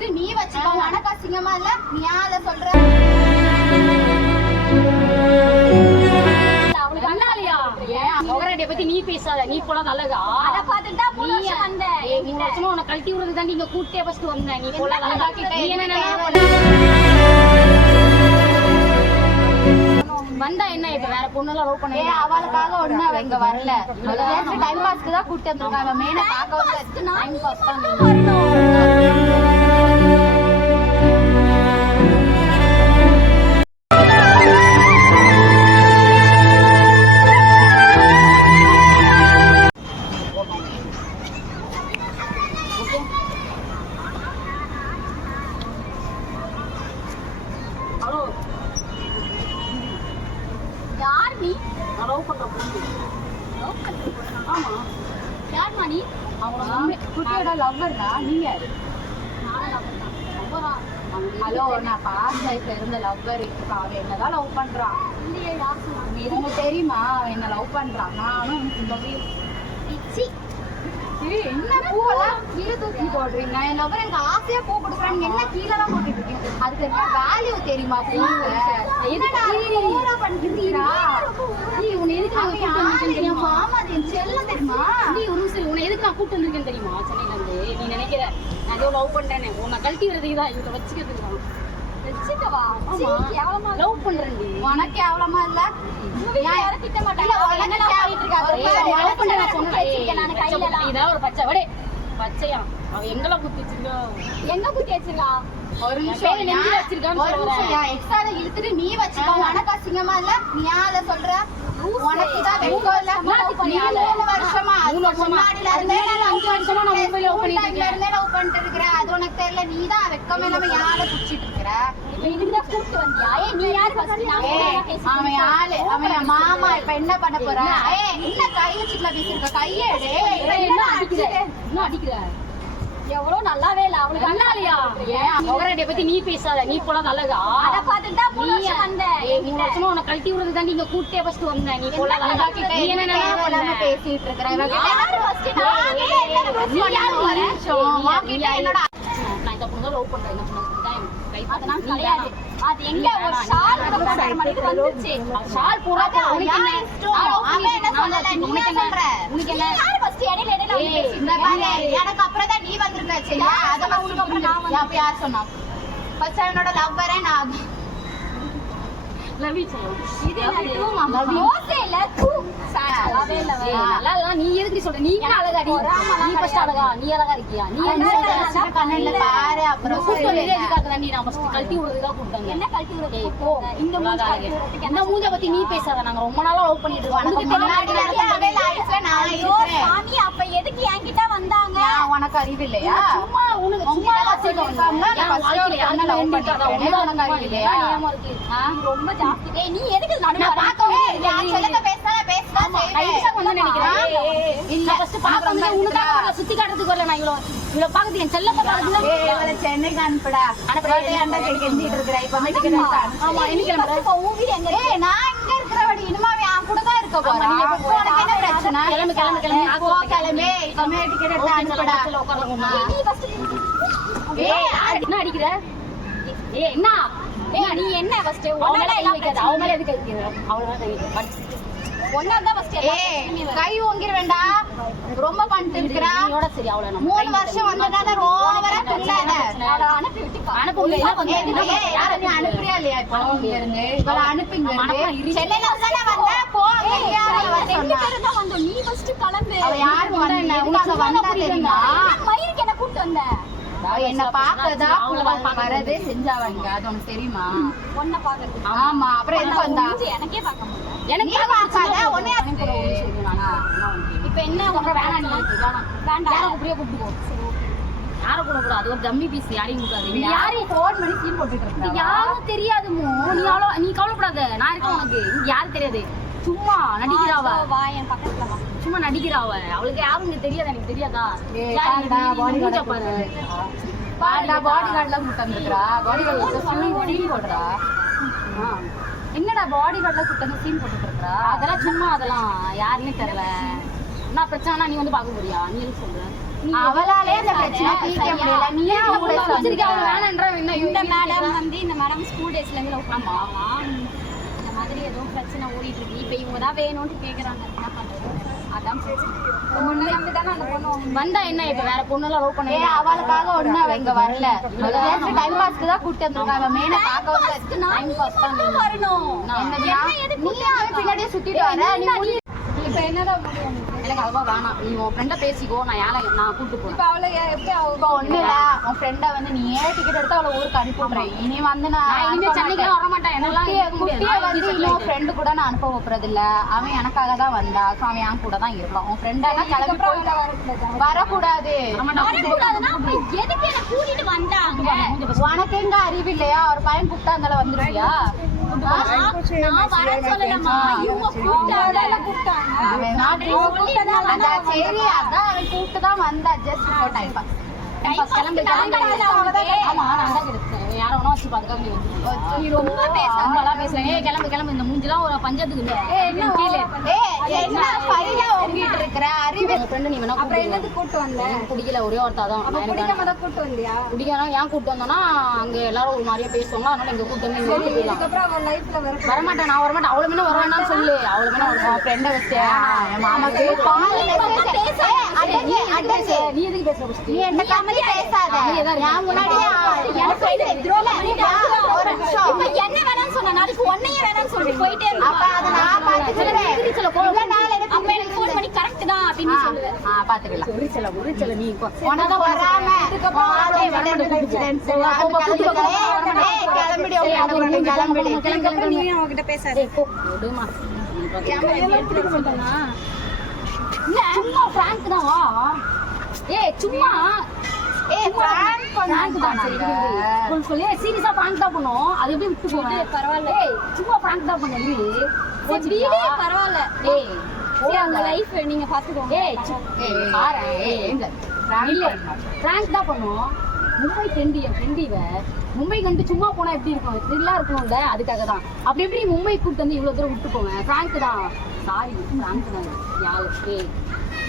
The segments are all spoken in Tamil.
இழுத்துட்டு நீ வச்சுக்கோ. உனக்கு அசிங்கமா இல்ல? நீ யார சொல்ற? பத்தி நீ பேசாத, நீ போல அழகா அத பாத்துட்டா நீ வந்த நீ வருஷமா உன கழட்டி விடுறது தான் நீங்க கூட்டே ஃபர்ஸ்ட் வந்த. நீ போல அழகா நீ என்ன வந்தா என்ன இப்ப வேற பொண்ணுலாம் லவ் பண்ண? அவளுக்காக ஒண்ணு அவ இங்க வரல. டைம் பாஸ்க்கு தான் கூட்டி வந்திருக்காங்க. மேல பார்க்க வந்து டைம் பாஸ் தான் வரணும். யார் நீ? லவ் பண்ற பொண்ணு. ஆமா. யார்மா நீ? அவளோட குட்டியோட லவ்வர்டா. நீங்க யாரு? நானும் லவ்வரா. ஹலோ, நான் பாஸ்ட் லைஃப்ல இருந்த லவ்வர். இப்ப அவன் என்னதான் லவ் பண்றான். இல்லையே, யார் சொன்னாங்க? உங்களுக்கு தெரியுமா அவன் என்ன லவ் பண்றான்? நானும் சொல்லவே என்ன பூவெல்லாம் கீழே தூக்கி போடுறீங்க? என் லவ்வர் எனக்கு ஆசையா பூ கொடுக்குறாங்க. என்ன கீழே எல்லாம் போட்டுட்டு இருக்கீங்க? அதுக்கு என்ன வேல்யூ தெரியுமா? என்னடா பூரா பண்ணிட்டீங்களா? நீ உன்னை எதுக்கு நான் கூப்பிட்டு வந்திருக்கேன் தெரியுமா? மாமா என் செல்லம் தெரியுமா? நீ ஒரு நிமிஷம், உன்னை எதுக்கு நான் கூப்பிட்டு வந்திருக்கேன் தெரியுமா? சென்னையில இருந்து நீ நினைக்கிற நான் ஏதோ லவ் பண்றேன்னு. உன்னை கழட்டி விடுறதுக்கு தான், இவங்க வச்சுக்கிறதுக்கு தான். வச்சுக்கவா? கேவலமா லவ் பண்றேன். உனக்கு கேவலமா இல்ல? யாரும் திட்ட மாட்டாங்க. ஒரு பச்சை வடை பச்சையா அவ எங்கள குத்தி வச்சிருக்கா. எங்க குத்தி வச்சிருக்கா? ஒரு நிமிஷம் நெஞ்சில வச்சிருக்கான்னு சொல்றேன். எக்ஸ்ட்ரா இழுத்துட்டு நீ வச்சுக்கோ. உனக்கு அசிங்கமா இல்ல? நீ யார சொல்ற? உனக்கு தான் வெக்கம் இல்ல? 3 வருஷமா முன்னாடில இருந்தே 5 வருஷமா நான் மொபைல் லவ் பண்ணிட்டு இருக்கேன். அது உனக்கு தெரியல? நீ தான் வெக்கம் இல்லாம யார புடிச்சிட்டு இருக்கற? இப்ப இதுதான் கூப்பிட்டு வந்தியா? நீ யாரு ஃபர்ஸ்ட்? அவன் ஆளு, அவன் மாமா. இப்ப என்ன பண்ண போற? என்ன கை வச்சுக்கலாம் பேசிருக்க? கையை எடு. என்ன அடிக்கிற? என்ன அடிக்கிற? எவ்வளவு நல்லாவே இல்ல. அவளுக்கு நல்லா இல்லையா? அவரடைய பத்தி நீ பேசாத, நீ போல அழகா அத பாத்துட்டா நீ வந்த 3 வருஷமா உன கழட்டி விடுறது தான் நீங்க கூட்டே ஃபர்ஸ்ட் வந்த. நீ போல அழகா நீ என்ன எல்லாமே பேசிட்டு இருக்கற? யாரு ஃபர்ஸ்ட்? நான் என்னோட நான் இந்த பொண்ணு லவ் பண்றேன். இந்த பொண்ணு தான் கை அதெல்லாம் கிடையாது. அது எங்க ஒரு ஷால் கூட போட மாட்டேங்குது வந்துச்சு. ஷால் போடாத உனக்கு என்ன இஷ்டம்? அவன் என்ன சொல்லல? நீ என்ன சொல்ற? உனக்கு என்ன? யாரு ஃபர்ஸ்ட் இடையில வந்து பேசிட்டு பாரு. எனக்கு அப்புறம் தான் நீ வந்திருக்க. சரியா? அதெல்லாம் உனக்கு அப்புறம் நான் வந்து யார் சொன்னா? ஃபர்ஸ்ட் என்னோட லவ்வரே நான். லவ் யூ சொல்ல. இது என்னது? லவ் யூ இல்ல தூ சாவே இல்ல. நல்லா இல்ல. நீ எதுக்கு சொல்ற? நீ என்ன அழகா? நீ ஃபர்ஸ்ட் அழகா? நீ அழகா இருக்கியா? நீ என்ன கண்ணல பாரு. அப்புறம் கூட்டல எதுக்காக நீ நான் ஃபர்ஸ்ட் கழட்டி விடுறதுக்கு கூப்பிட்டாங்க. என்ன கழட்டி விடுறது? போ. இந்த மூஞ்ச பத்தி நீ பேசாத. நாங்க ரொம்ப நாளா லவ் பண்ணிட்டு இருக்கோம். உனக்கு முன்னாடி நிறைய லைஃப்ல நான் இருக்கேன். சாமி அப்ப எதுக்கு என்கிட்ட வந்தாங்க? உனக்கு அறிவு இல்லையா? சும்மா உனக்கு சும்மா வச்சிருக்காங்க. நான் வாழ்க்கையில என்ன லவ் பண்ணிட்டேன். உனக்கு அறிவு இல்லையா? ஏமா இருக்கு? ரொம்ப ஜாஸ்தி. நீ எதுக்கு நடுவுல பாக்கவே? நான் சொல்லுங்க பேசலாம் பேசலாம் கைசா வந்து நினைக்கிறேன். இல்ல ஃபர்ஸ்ட் பாக்குறது உனக்காக சுத்தி காட்டுறதுக்கு வரல. நான் இவ்வளவு பாக்குது என் செல்ல பாக்குறதுல ஏவல சென்னைக்கு அனுப்புடா. அனுப்புறே அந்த கெஞ்சிட்டு இருக்கற. இப்ப மெடிக்கல் ஆமா இன்னைக்கு நம்ம ஊவி எங்க? நான் இங்க இருக்கறவடி இனிமாவே நான் கூட தான் இருக்க போறேன். நீ எப்ப உனக்கு என்ன பிரச்சனை? கிளம்பு போ கிளம்பு. இப்ப மெடிக்கல் எடுத்து அனுப்புடா. நீ ஃபர்ஸ்ட் என்ன அடிக்கிற? என்ன நீ என்ன ஃபர்ஸ்ட் அவங்கள கை வைக்காத. அவங்கள எதுக்கு வைக்கிற? அவ்வளவுதான் கை வைக்க. ஒண்ணாதான் ஃபர்ஸ்ட் கை ஓங்கிர வேண்டாம். ரொம்ப பண்ணிட்டு இருக்கறா. நீயோட சரி அவ்வளவு 3 வருஷம் வந்ததால ஓவரா துள்ளாத. அனுப்பி விட்டு அனுப்புங்க. யார நீ அனுப்புறியா இல்லையா? இப்ப இங்க இருந்து இவள அனுப்பிங்க. சென்னையில தான வந்த போ. ரெண்டு பேரும் தான் வந்தோம். நீ ஃபர்ஸ்ட் கிளம்பு. அவ யார் வந்தா? உனக்கு வந்தா தெரியுமா? மயிருக்கு என்ன கூட்டி வந்த? என்ன பாக்கதா வரதே செஞ்சாவங்க. அது உனக்கு தெரியுமா? ஒண்ண பாக்குறது. ஆமா. அப்புறம் எதுக்கு வந்தா? எனக்கே பார்க்க முடியல. எனக்கு பார்க்காத. ஒண்ணே இப்ப என்ன உனக்கு வேணாம்? நீ வேண்டாம். யாரை கூப்பிடுறியோ கூப்பிடுவோ. யாரை கூப்பிடக்கூடாது? அது ஒரு டம்மி பீஸ். யாரையும் கூப்பிடாது. யாரையும் ஃபோன் பண்ணி சீன் போட்டுட்டு இருக்க? யாரும் தெரியாதுமோ. நீ கவலைப்படாத. நான் இருக்கேன் உனக்கு. இங்க யாரும் தெரியாது. சும்மா நடிக்கிறாவ. வா என் பக்கத்துல வா. சும்மா நடிக்கிறாவ. அவளுக்கு யாரும் இங்க தெரியாது. எனக்கு தெரியாதா? பாடி கார்டு பாரு. பாடா பாடி கார்டுலாம் கூட்டு வந்துருக்கா. பாடி கார்டு சீன் போடுறா. என்னடா பாடி கார்டுலாம் கூட்டு வந்து சீன் போட்டுட்டு இருக்கா? அதெல்லாம் சும்மா. அதெல்லாம் யாருன்னே தெரியல. என்ன பிரச்சனைனா நீ வந்து பார்க்க போறியா? நீ எதுக்கு சொல்ற? அவளாலே அந்த பிரச்சனை தீர்க்க முடியல. நீ ஏன் அவ கூட வச்சிருக்க அவ வேணான்றா என்ன இந்த மேடம் ஸ்கூல் டேஸ்ல இருந்து லவ் பண்ணுவாங்க. இந்த மாதிரி ஏதோ பிரச்சனை ஓடிட்டு இருக்கு. இப்ப இவங்க தான் வேணும்னு கேக்குறாங்க. என்ன பண்றது? அதான் பிரச்சனை. முன்ன நம்பி தானே அந்த பொண்ணு வந்தா என்ன இப்ப வேற பொண்ணுலாம் லவ் பண்ணவே அவளுக்காக ஒண்ணு அவ இங்க வரல. ஜஸ்ட் டைம் பாஸ்க்கு தான் கூட்டி வந்திருக்காங்க. மெயினா பார்க்க வந்து டைம் பாஸ் தான் வரணும். நீ அவன் பின்னாடியே சுத்திட்டு வர. நீ இப்ப என்னதான் முடியும்? எனக்கு அதுவா வேணாம். நீ உன் ஃப்ரெண்ட பேசிக்கோ, நான் கூட்டு போறேன். இப்ப அவளை எப்படி இப்ப ஒண்ணு இல்ல, உன் ஃப்ரெண்ட வந்து நீ ஏன் டிக்கெட் எடுத்து அவளை ஊருக்கு அனுப்பி விடுறேன். இனி வந்து நான் இனிமே சென்னைக்கு வர மாட்டேன். என்னெல்லாம் குட்டிய வந்து இன்னும் ஃப்ரெண்டு கூட நான் அனுப்ப போறது இல்ல. அவன் எனக்காக தான் வந்தா. சோ அவன் என் கூட தான் இருப்பான். உன் ஃப்ரெண்டெல்லாம் கிளம்பி வரக்கூடாது. வரக்கூடாதுன்னா அப்ப எதுக்கு என்ன கூட்டிட்டு வந்தாங்க? உனக்கு எங்க அறிவு இல்லையா? ஒரு பையன் கூப்பிட்டா இருந்தாலும் வந்துருவியா? நான் வர சொல்லலமா, இவங்க கூப்பிட்டாங்க. சரி, அதான் அவன் கூப்பிட்டு தான் வந்தா. ஜஸ்ட் இப்போ டைம் பாஸ். கிளம்பி ஆமா நான் தான் கிடைச்சேன். யாரை வேணா வச்சு பாத்துக்காங்க. நீ ரொம்ப அவங்களாம் பேசுறேன். கிளம்பு இந்த மூஞ்சிலாம் ஒரு பஞ்சத்துக்கு கீழே என்ன பையில ஓங்கிட்டு இருக்கிற அறிவு ஃப்ரெண்டு. நீ வேணா அப்புறம் என்னது கூட்டு வந்த? பிடிக்கல, ஒரே ஒருத்தா தான். பிடிக்காம தான் கூட்டு வந்தியா? பிடிக்கலாம். ஏன் கூட்டு வந்தோம்னா அங்க எல்லாரும் ஒரு மாதிரியா பேசுவாங்க. அதனால எங்க கூட்டு வந்து இதுக்கப்புறம் அவன் லைஃப்ல வரமாட்டேன். நான் வரமாட்டேன். அவளை முன்ன வரவேண்டாம்னு சொல்லு. அவளை முன்ன ஒரு ஃப்ரெண்ட வச்சேன். என் மாமாக்கு நீ எதுக்கு பேசுற? நீ என்ன கம்மி பேசாத. நான் முன்னாடியே என்ன வேணாம்னு சொன்ன நாளைக்கு ஒன்னையே வேணாம்னு சொல்லிட்டு போயிட்டே இருந்தா. அப்ப அத நான் பாத்துக்கிறேன். அப்ப எனக்கு ஃபோன் பண்ணி கரெக்ட் தான் அப்படின்னு சொல்லுவேன். பாத்துக்கலாம். உரிச்சல நீ உனக்கு வராம நீ அவகிட்ட பேசாத. சும்மா பிராங்க் தான். வா ஏய் சும்மா சீரியஸா பிராங்க் தான் பண்ணும். அது எப்படி விட்டு போவேன்? பரவாயில்ல. சும்மா பிராங்க் தான் பண்ணு. பரவாயில்ல. ஏய் அவங்க லைஃப் நீங்க பாத்துக்கோங்க. பிராங்க் தான் பண்ணும். மும்பை ஃப்ரெண்டு, என் ஃப்ரெண்டு இவ. மும்பை கண்டு சும்மா போனா எப்படி இருக்கும்? த்ரில்லா இருக்கணும்ல, அதுக்காக தான். அப்படி எப்படி மும்பை கூப்பிட்டு வந்து இவ்வளவு தூரம் விட்டு போவேன்? பிராங்க் தான். சாரி, பிராங்க் தான். யாரு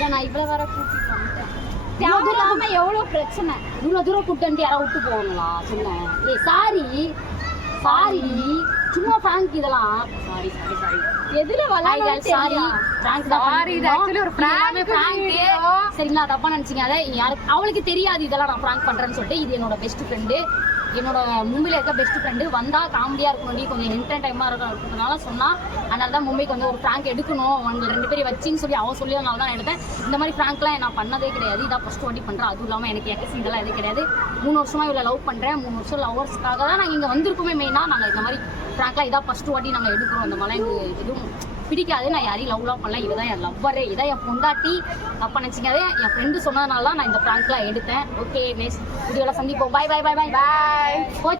ஏன் நான் இவ்வளவு வர கூட்டிட்டு வந்துட்டேன். தேவையில்லாம எவ்வளவு பிரச்சனை. இவ்வளவு தூரம் கூப்பிட்டு வந்து யாராவது விட்டு போவாங்களா? சொன்னேன். சாரி சும்மா பிராங்க் இதெல்லாம். சாரி எதுல வளாங்க? சாரி பிராங்க் தான். சாரி, இது एक्चुअली ஒரு பிராங்க். சரிங்களா, தப்பா நினைச்சீங்க. அத யாருக்கு அவளுக்கு தெரியாது இதெல்லாம் நான் பிராங்க் பண்றேன்னு சொல்லிட்டு. இது என்னோட பெஸ்ட் ஃப்ரெண்டு, என்னோட மும்பைல இருக்க பெஸ்ட் ஃப்ரெண்டு. வந்தா காமெடியா இருக்கணும், கொஞ்சம் என்டர்டைமா இருக்கிறதுனால சொன்னா. அதனால தான் மும்பைக்கு வந்து ஒரு பிராங்க் எடுக்கணும், அவங்க 2 பேரும் வச்சின்னு சொல்லி அவன் சொல்லி அதனால தான் எடுத்தேன். இந்த மாதிரி பிராங்க்லாம் நான் பண்ணதே கிடையாது. இதான் ஃபர்ஸ்ட் வாட்டி பண்றேன். அதுவும் இல்லாம எனக்கு எக்ஸ் இதெல்லாம் எதுவும் கிடையாது. 3 வருஷமா இவ்வளவு லவ் பண்றேன். 3 வருஷம் லவர்ஸ்க்காக தான் நாங்கள் இங்க வந்திருக்கோமே. மெயினா நாங்கள் இந்த மாதிரி பிராங்க்லாம் இதான் ஃபர்ஸ்ட் வாட்டி நாங்கள் எடுக்கிறோம். இந்த மாதிரிலாம் எங்களுக்கு எதுவும் பிடிக்காது. நான் யாரையும் லவ்லாம் பண்ணல. இவதான் என் லவ்வரே, இதான் என் பொண்டாட்டி. தப்பா நினைச்சிக்காதே. என் ஃப்ரெண்டு சொன்னதுனால தான் நான் இந்த பிராங்க்லாம் எடுத்தேன். ஓகே, நெக்ஸ்ட் வீடியோல சந்திப்போம். பாய்.